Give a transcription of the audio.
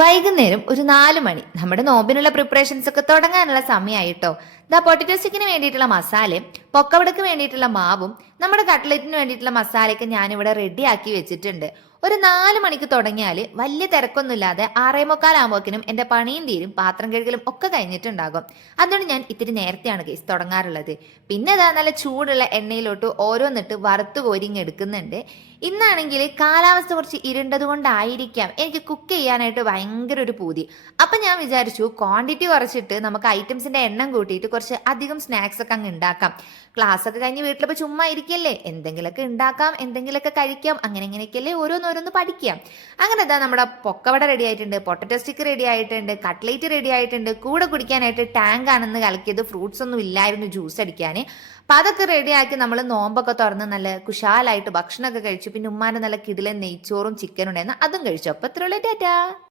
വൈകുന്നേരം ഒരു 4 മണി നമ്മുടെ നോമ്പിനുള്ള പ്രിപ്പറേഷൻസ് ഒക്കെ തുടങ്ങാനുള്ള സമയമായിട്ടോ. പൊട്ടറ്റോ സ്റ്റിക്കിന് വേണ്ടിയിട്ടുള്ള മസാലയും പൊക്കവടക്ക് വേണ്ടിയിട്ടുള്ള മാവും നമ്മുടെ കട്ട്ലറ്റിന് വേണ്ടിയിട്ടുള്ള മസാലയൊക്കെ ഞാനിവിടെ റെഡി ആക്കി വെച്ചിട്ടുണ്ട്. ഒരു 4 മണിക്ക് തുടങ്ങിയാൽ വലിയ തിരക്കൊന്നുമില്ലാതെ 6:45 എന്റെ പണിയും തീരും, പാത്രം കഴുകലും ഒക്കെ കഴിഞ്ഞിട്ടുണ്ടാകും. അതുകൊണ്ട് ഞാൻ ഇത്തിരി നേരത്തെയാണ് കേസ് തുടങ്ങാറുള്ളത്. പിന്നെ അതാ നല്ല ചൂടുള്ള എണ്ണയിലോട്ട് ഓരോന്നിട്ട് വറുത്ത് കോരിങ് എടുക്കുന്നുണ്ട്. ഇന്നാണെങ്കിൽ കാലാവസ്ഥ കുറച്ച് ഇരുണ്ടത് കൊണ്ടായിരിക്കാം എനിക്ക് കുക്ക് ചെയ്യാനായിട്ട് ഭയങ്കര ഒരു പൂതി. അപ്പൊ ഞാൻ വിചാരിച്ചു ക്വാണ്ടിറ്റി കുറച്ചിട്ട് നമുക്ക് ഐറ്റംസിന്റെ എണ്ണം കൂട്ടിയിട്ട് കുറച്ച് അധികം സ്നാക്സ് ഒക്കെ അങ്ങ് ഉണ്ടാക്കാം. ക്ലാസ് ഒക്കെ കഴിഞ്ഞ് വീട്ടിലിപ്പോൾ ചുമ്മാ ഇരിക്കല്ലേ, എന്തെങ്കിലുമൊക്കെ ഉണ്ടാക്കാം, എന്തെങ്കിലുമൊക്കെ കഴിക്കാം, അങ്ങനെ ഇങ്ങനെയൊക്കെയല്ലേ ഓരോന്നോരോന്ന് പഠിക്കാം. അങ്ങനെ ഇതാ നമ്മുടെ പൊക്കവട റെഡി ആയിട്ടുണ്ട്, പൊട്ടറ്റോ സ്റ്റിക്ക് റെഡി ആയിട്ടുണ്ട്, കട്ട്ലേറ്റ് റെഡി ആയിട്ടുണ്ട്. കൂടെ കുടിക്കാനായിട്ട് ടാങ്ക് ആണെന്ന് കലക്കിയത്, ഫ്രൂട്ട്സ് ഒന്നും ഇല്ലായിരുന്നു ജ്യൂസ് അടിക്കാൻ. അപ്പൊ അതൊക്കെ റെഡിയാക്കി നമ്മൾ നോമ്പൊക്കെ തുറന്ന് നല്ല കുശാലായിട്ട് ഭക്ഷണമൊക്കെ കഴിച്ചു. പിന്നെ ഉമ്മാന്റെ നല്ല കിടിലൻ നെയ്ച്ചോറും ചിക്കനും ഉണ്ടായിരുന്നു, അതും കഴിച്ചു. അപ്പൊ ഇത്രയുള്ള ടാറ്റാ.